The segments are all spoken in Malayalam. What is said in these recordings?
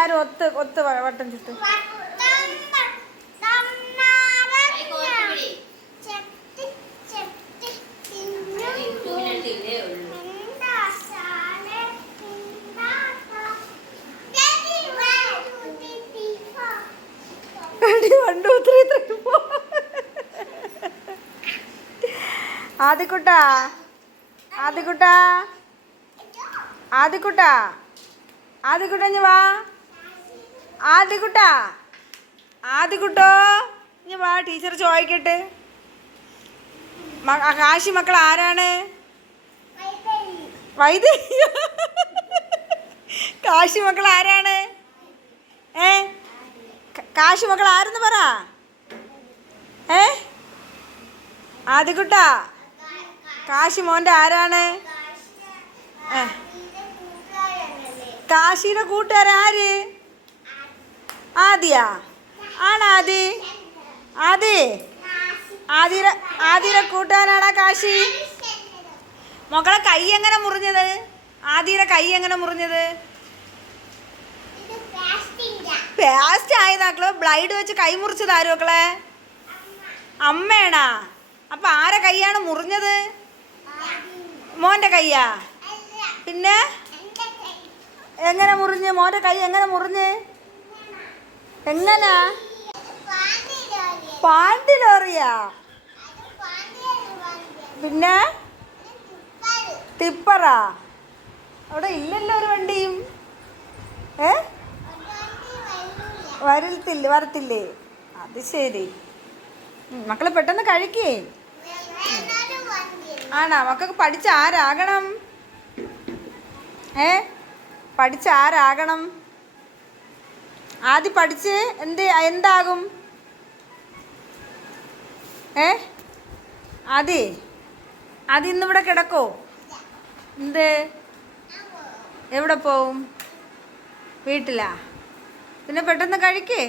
എല്ലാരും ഒത്ത് ഒത്ത് വട്ടം ഫോർ ആദിക്കുട്ടാ. ആദിക്കുട്ടാ. ആദിക്കുട്ടാ. ആദിക്കുട്ട ഇഞ്ഞ് വാ. ആദിക്കുട്ടാ. ആദ്യകുട്ടോ ഇനി വാ ടീച്ചർ ചോദിക്കട്ടെ. കാശി മക്കൾ ആരാണ്? വൈദ്യ കാശി മക്കൾ ആരാണ്? ഏ? കാശി മക്കൾ ആരെന്ന് പറ. ഏ? ആദ്യകുട്ടാ കാശി മോന്റെ ആരാണ്? ഏ? കാശിയുടെ കൂട്ടുകാരൻ ആര്? ആദിയാ. ആണാദി ആദി? ആദിര ആദിര കൂട്ടാനാണാ കാശി. മക്കളെ കൈ എങ്ങനെ മുറിഞ്ഞത്? ആദിയുടെ കൈ എങ്ങനെ മുറിഞ്ഞത്? പേസ്റ്റ് ആയതാക്കൾ ബ്ലൈഡ് വെച്ച് കൈ മുറിച്ചത് ആരും മക്കളെ? അമ്മയാണാ അപ്പൊ ആരെ കൈയാണ് മുറിഞ്ഞത്? മോന്റെ കൈയാ? പിന്നെ? എങ്ങനെ മുറിഞ്ഞ്? മോന്റെ കൈ എങ്ങനെ മുറിഞ്ഞ്? എങ്ങനാ? പാണ്ടി ലോറിയാ? പിന്നെ? ടിപ്പറാ? അവിടെ ഇല്ലല്ലോ ഒരു വണ്ടിയും. ഏ? വരത്തില്ല വരത്തില്ലേ? അത് ശരി. മക്കളെ പെട്ടെന്ന് കഴിക്കേ ആണാ മക്കൾക്ക് പഠിച്ച ആരാകണം ഏ? പഠിച്ച ആരാകണം ആദ്യം പഠിച്ച് എന്ത് എന്താകും? ഏ? ആദി അത് ഇന്നിവിടെ കിടക്കോ? എന്ത്? എവിടെ പോവും? വീട്ടിലാ? പിന്നെ പെട്ടെന്ന് കഴിക്കേ.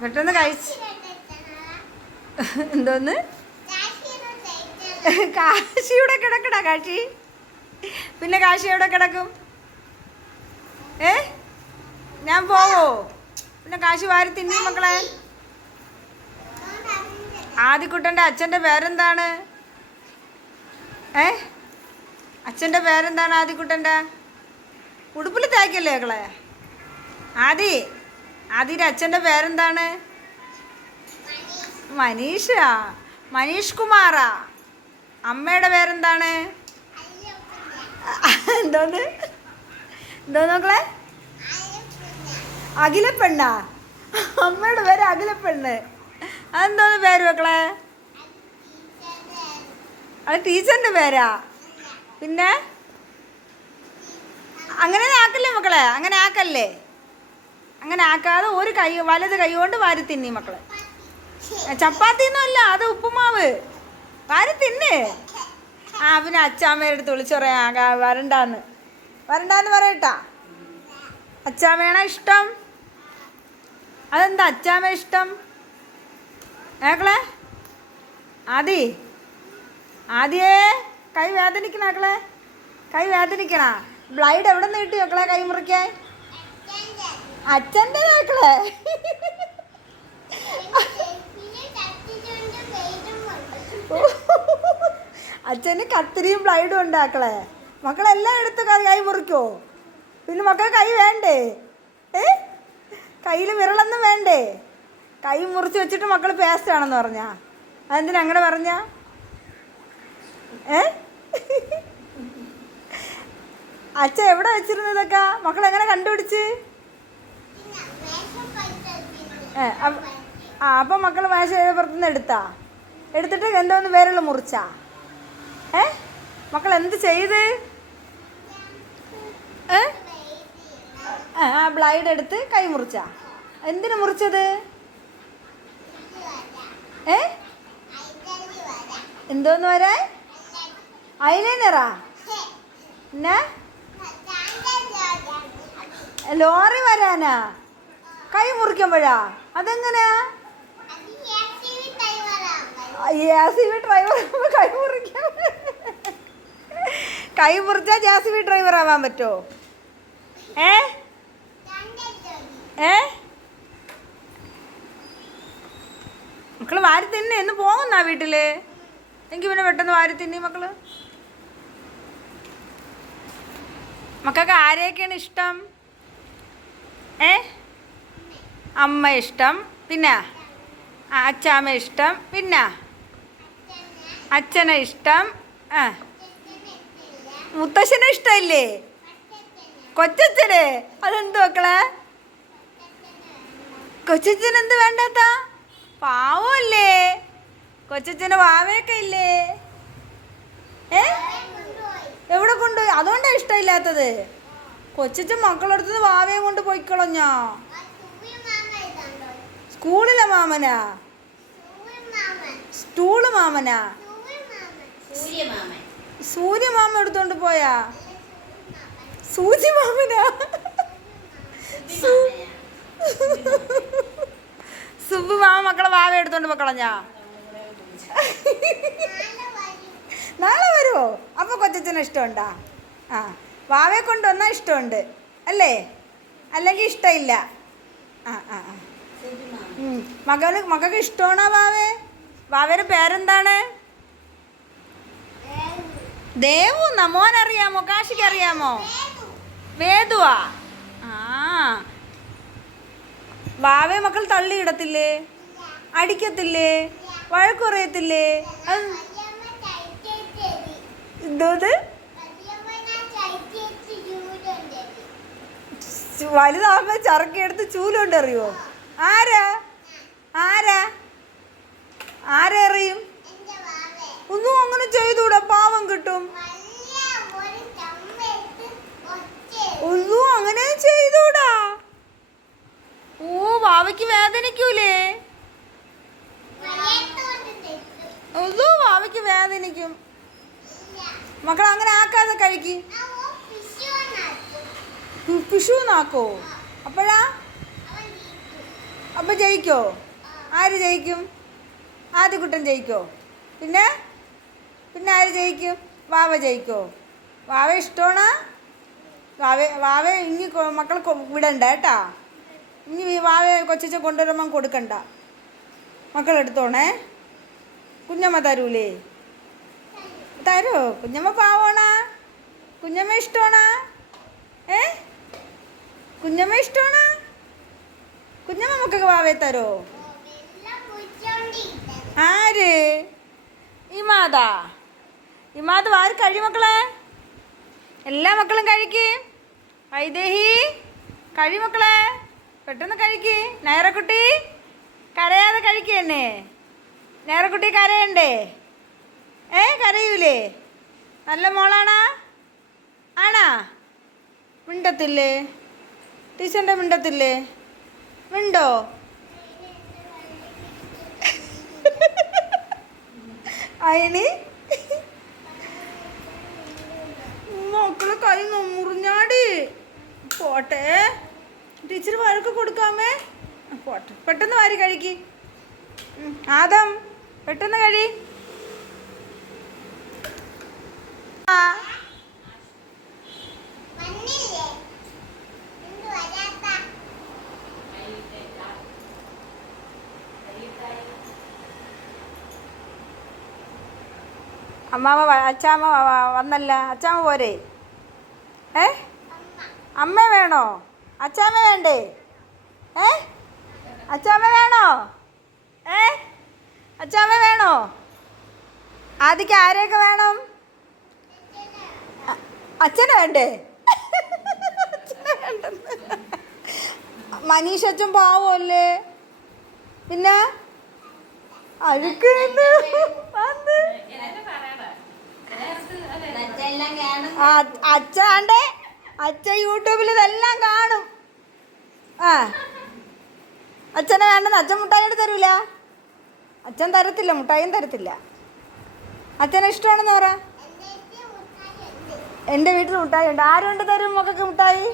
പെട്ടെന്ന് കഴിച്ച്. എന്തോന്ന്? കാശിയുടെ കിടക്കടാ കാശി. പിന്നെ കാശി എവിടെ കിടക്കും? ഏ? ഞാൻ പോവോ? പിന്നെ കാശ് വാരി തിന്നി മക്കളെ. ആദിക്കുട്ടന്റെ അച്ഛന്റെ പേരെന്താണ്? ഏ? അച്ഛന്റെ പേരെന്താണ് ആദിക്കുട്ടന്റെ ഉടുപ്പിൽ തേക്കല്ലേ മക്കളെ? ആദി ആദിയുടെ അച്ഛന്റെ പേരെന്താണ്? മനീഷ മനീഷ് കുമാറാ അമ്മയുടെ പേരെന്താണ്? എന്തോന്ന്? എന്തോന്ന് മക്കളെ? അഖിലപ്പെണ്ണാ. അമ്മയുടെ പേര് അഖിലപ്പെണ്ണ്. അതെന്താണ് പേര് മക്കളെ? അത് ടീച്ചറിന്റെ പേരാ? പിന്നെ? അങ്ങനെ ആക്കല്ലേ മക്കളെ? അങ്ങനെ ആക്കല്ലേ? അങ്ങനെ ആക്കാതെ ഒരു കൈ വലത് കൈ കൊണ്ട് വാരി തിന്നി മക്കളെ. ചപ്പാത്തിന്നല്ല അത് ഉപ്പുമാവ്. വാരി തിന്ന്. ആ പിന്നെ അച്ചാമ്മയുടെ അടുത്ത് വിളിച്ചു പറയാം. വരണ്ടാന്ന്. വരണ്ടാന്ന് പറയട്ടാ. അച്ചാമ്മയാണോ ഇഷ്ടം. അതെന്താ അച്ചാമ്മ ഇഷ്ടം? ഏക്കളെ? ആദി? ആദിയേ കൈ വേദനിക്കണേക്കളെ കൈ വേദനിക്കണ. ബ്ലൈഡ് എവിടെ നിന്ന് കിട്ടി ഏക്കളെ കൈ മുറിക്കാൻ? അച്ഛന്റെ ഏക്കളെ. അച്ഛന് കത്തിരിയും ബ്ലൈഡും ഉണ്ടാക്കളെ മക്കളെല്ലാം എടുത്ത് കൈ മുറിക്കോ? പിന്നെ മക്കൾ കൈ വേണ്ടേ? ഏ? കയ്യിൽ വിരളൊന്നും വേണ്ടേ? കൈ മുറിച്ച് വെച്ചിട്ട് മക്കൾ പേസ്റ്റ് ആണെന്ന് പറഞ്ഞാ. അതെന്തിനാ അങ്ങനെ പറഞ്ഞ? ഏ? അച്ഛ എവിടെ വെച്ചിരുന്നു ഇതൊക്കെ? മക്കൾ എങ്ങനെ കണ്ടുപിടിച്ച്? ആ അപ്പം മക്കൾ മേശ പുറത്തുനിന്ന് എടുത്താ? എടുത്തിട്ട് എന്തോന്ന് വിരൽ മുറിച്ചാ? ഏ? മക്കൾ എന്ത് ചെയ്ത്? ഏ? ആ, ബ്ലൈഡ് എടുത്ത് കൈ മുറിച്ച. എന്തിനു മുറിച്ചത്? ഏ? എന്തോന്ന് വരാൻ ഐലൈനറാ എന്നാ? ലോറി വരാനാ? കൈ മുറിക്കുമ്പോഴാ? അതെങ്ങനെയാ ജെ ബി ഡ്രൈവർ കൈ മുറിക്കാൻ കൈ മുറിച്ചാൽ ജെ സി ബി ഡ്രൈവർ ആവാൻ പറ്റുമോ ഏ? ഏ? മക്കൾ വാരി തിന്നെ എന്ന് പോകുന്നാ വീട്ടിൽ? എനിക്ക് പിന്നെ പെട്ടെന്ന് വാരി തിന്നി മക്കൾ. മക്കൾക്ക് ആരെയൊക്കെയാണ് ഇഷ്ടം? ഏ? അമ്മ ഇഷ്ടം പിന്നെ? അച്ചാമ്മ ഇഷ്ടം പിന്നെ? അച്ഛനെ ഇഷ്ടം ആ. മുത്തശ്ശനെ ഇഷ്ടമില്ലേ? കൊച്ചച്ഛനെ? അതെന്ത് മക്കളെ? കൊച്ചച്ഛൻ എന്ത് വേണ്ടാത്ത? പാവല്ലേ? കൊച്ചച്ഛന് വാവയൊക്കെ ഇല്ലേ ഏ? എവിടെ കൊണ്ടുപോയി? അതുകൊണ്ടാ ഇഷ്ടമില്ലാത്തത്. കൊച്ചച്ഛൻ മക്കളടുത്ത് വാവയെ കൊണ്ട് പോയിക്കളഞ്ഞോ? സ്കൂളിലെ മാമനാ? സ്റ്റൂൾ മാമനാ? സൂര്യമാമ സൂര്യ മാമ എടുത്തോണ്ട് പോയാ? സൂചി മാമനാ? സുബു മാമ മക്കളെ വാവ എടുത്തോണ്ട് പോക്കളഞ്ഞാ നാളെ വരുമോ അപ്പൊ കൊച്ചച്ഛന് ഇഷ്ടമുണ്ടാ? ആ വാവയെ കൊണ്ടുവന്നാൽ ഇഷ്ടമുണ്ട്. അല്ലേ? അല്ലെങ്കിൽ ഇഷ്ടമില്ല. ആ ആ ആ. ഉം. മകൾ മകൾക്ക് ഇഷ്ടമാണോ വാവേ? വാവയുടെ പേരെന്താണ്? ദേവു നമോൻ അറിയാമോ കാശിക്ക് അറിയാമോ? വേദുവാ? ആ വാവയെ മക്കൾ തള്ളിയിടത്തില്ലേ? അടിക്കത്തില്ലേ? വഴക്കുറയത്തില്ലേ പറയത്തില്ലേ? എന്തോത് വലുതാകുമ്പോ ചറക്കിയെടുത്ത് ചൂലുകൊണ്ട് അറിയോ ആരാ? ആരാ? ആരെ എറിയും ഒന്നും അങ്ങനെ ചെയ്തൂടാ പാവം കിട്ടും ഒന്നും അങ്ങനെ ചെയ്തൂടാ ഓ വാവയ്ക്ക് വേദനിക്കൂലേ ഒന്നും വേദനിക്കും മക്കൾ അങ്ങനെ ആക്കാതെ കഴിക്ക്. പിഷു നാക്കോ അപ്പോഴാ? അപ്പൊ ജയിക്കോ? ആര് ജയിക്കും? ആദ്യക്കുട്ടൻ ജയിക്കോ? പിന്നെ? പിന്നെ ആര് ജയിക്കും? വാവ ജയിക്കോ? വാവ ഇഷ്ടമാണ്? വാവ വാവ ഇനി മക്കൾ വിടണ്ട കേട്ടാ? ഇനി വാവ കൊച്ചിച്ച കൊണ്ടുവരുമ്പം കൊടുക്കണ്ട. മക്കളെടുത്തോണേ കുഞ്ഞമ്മ തരൂലേ. തരോ. കുഞ്ഞമ്മ പാവണാ കുഞ്ഞമ്മ ഇഷ്ടമാണാ? ഏ? കുഞ്ഞമ്മ ഇഷ്ടമാണാ? കുഞ്ഞമ്മ മക്കൾക്ക് പാവേ തരോ. ആര്? ഇമാതാ. ഇമാത് വാരി കഴി മക്കളെ? എല്ലാ മക്കളും കഴിക്കും. വൈദേഹി കഴി മക്കളെ. പെട്ടെന്ന് കഴിക്ക്. നയറക്കുട്ടി കരയാതെ കഴിക്ക് തന്നെ നയറക്കുട്ടി കരയണ്ടേ? ഏ കരയൂലേ? നല്ല മോളാണാ? ആണാ? മിണ്ടത്തില്ലേ? ടീച്ചറിന്റെ മിണ്ടത്തില്ലേ? മിണ്ടോ? അയിന്? മക്കളെ കൈ മുറിഞ്ഞാടി പോട്ടെ. ടീച്ചർ വഴക്ക് കൊടുക്കാമേ. പോട്ടെ. പെട്ടെന്ന് വാരി കഴിക്ക് ആദം പെട്ടെന്ന് കഴി വ- അച്ചാമ്മ വന്നല്ല. അച്ചാമ്മ പോരെ? ഏ? അമ്മ വേണോ? അച്ചാമ്മ വേണ്ടേ? ഏ? അച്ചാമ്മ വേണോ? ഏ? അച്ചാമ്മ വേണോ? ആദ്യക്ക് ആരെയൊക്കെ വേണം? അച്ഛനെ വേണ്ടേ? മനീഷ് അച്ഛൻ പാവമല്ലേ? പിന്നെ? അഴുക്ക് അച്ഛാണ്ട് അച്ഛൻ യൂട്യൂബിൽ ഇതെല്ലാം കാണും. ആ. അച്ഛനെ വേണ്ടെന്ന് അച്ഛൻ മുട്ടായി എടുത്ത് തരൂല? അച്ഛൻ തരത്തില്ല മുട്ടായും തരത്തില്ല. അച്ഛനെ ഇഷ്ടമാണെന്ന് പറ. എന്റെ വീട്ടിൽ മുട്ടായി ഉണ്ട്. ആരുണ്ട് തരും മക്കൾക്ക് മുട്ടായി?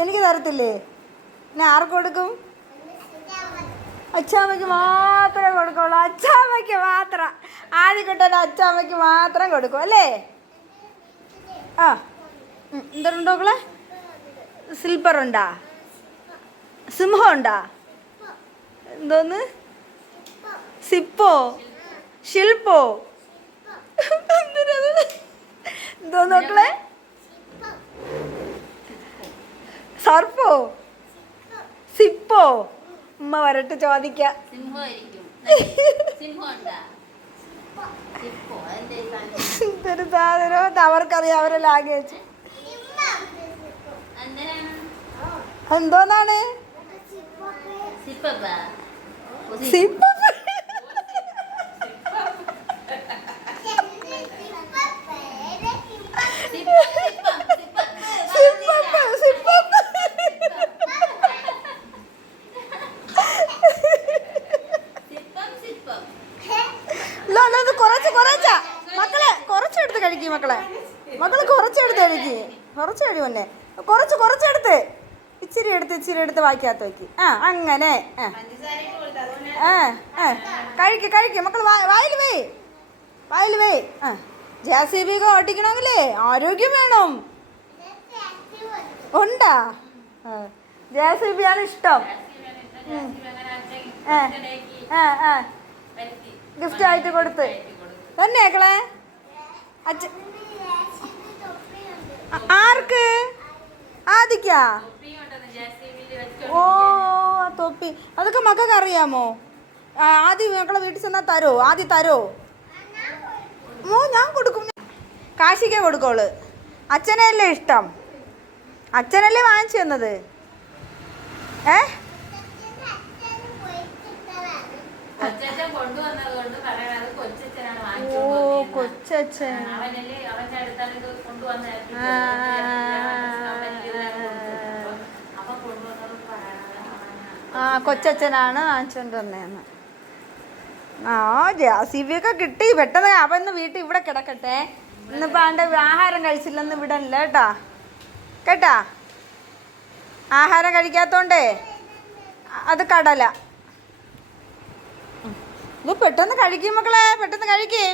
എനിക്ക് തരത്തില്ലേ? പിന്നെ ആർക്ക് കൊടുക്കും? അച്ചാമ്മയ്ക്ക് മാത്രമേ കൊടുക്കുള്ളൂ. അച്ചാമ്മയ്ക്ക് മാത്രം. ആദ്യം കിട്ടാൻ അച്ചാമ്മയ്ക്ക് മാത്രം കൊടുക്കും അല്ലേ? ആ. എന്തോ മക്കളെ? സ്ലിപ്പർ ഉണ്ടാ? സിംഹം ഉണ്ടാ? എന്തോന്ന്? സിപ്പോ? ശില്പോ മക്കളെ? സർപ്പോ? സിപ്പോ? ഉമ്മ വരട്ട് ചോദിക്ക? എന്തൊരു സാധനം അവർക്കറിയാം അവരെ ലാംഗ്വേജ് എന്തോന്നാണ്? സിപ്പം, സിപ്പം, സിപ്പം. സിപ്പോ സിപ്പോ സിപ്പം, സിപ്പം. ലോ, ലോ, ഇത് കുറച്ച് കുറച്ചാ. മക്കളെ കുറച്ചെടുത്ത് കഴിക്കും മക്കളെ. മക്കൾ കുറച്ചെടുത്ത് കഴിക്ക്. കുറച്ച് കഴി മുന്നേ കുറച്ച് കുറച്ചെടുത്ത് ഇച്ചിരി എടുത്ത് ഇച്ചിരി എടുത്ത് വായിക്കാത്ത വയ്ക്ക് ആ അങ്ങനെ. ആ. ആ ആ. കഴിക്ക് കഴിക്ക്. മക്കൾ വായിൽ വേ. വായിൽ വേ. ആ. ജെ സി ബി ഓടിക്കണമെങ്കിലേ ആരോഗ്യം വേണം. ഉണ്ടാ? ജെ സി ബി ആണ് ഇഷ്ടം. ആ ആ ആ. ഗിഫ്റ്റ് ആയിട്ട് കൊടുത്ത്. തന്നെ മക്കളെ അച്ഛ ആർക്ക്? ആദിക്കാ ഓ ആ തൊപ്പി. അതൊക്കെ മക്കൾക്ക് അറിയാമോ? ആദ്യ മക്കളെ വീട്ടിൽ ചെന്നാൽ തരോ? ആദ്യം തരോ? മോ ഞാൻ കൊടുക്കും. കാശിക്കേ കൊടുക്കോൾ. അച്ഛനല്ലേ ഇഷ്ടം? അച്ഛനല്ലേ വാങ്ങിച്ചു തന്നത്? ഏ? കൊണ്ടുവന്നത് കൊണ്ട് പറയണത് കൊച്ചച്ഛനാണ് ഓ വാങ്ങിച്ചോണ്ട് വന്നേന്ന്. കൊച്ചച്ഛൻ അവനല്ലേ അവന്റെ അടുത്താണ് ഇത് കൊണ്ടുവന്നത്. പറയണത്. ആ കൊച്ചച്ഛനാണ് വാങ്ങിച്ചോണ്ട് വന്നേന്ന്. ആ ജാസിബിയൊക്കെ കിട്ടി. പെട്ടെന്ന് അവൻ ഇന്ന് വീട്ടിൽ ഇവിടെ കിടക്കട്ടെ. ഇന്നിപ്പോ അവന്റെ ആഹാരം കഴിച്ചില്ലെന്ന് വിടണില്ല കേട്ടാ. കേട്ടാ? ആഹാരം കഴിക്കാത്തോണ്ടേ? അത് കടല. ഇത് പെട്ടെന്ന് കഴിക്കും മക്കളെ പെട്ടെന്ന് കഴിക്കേ.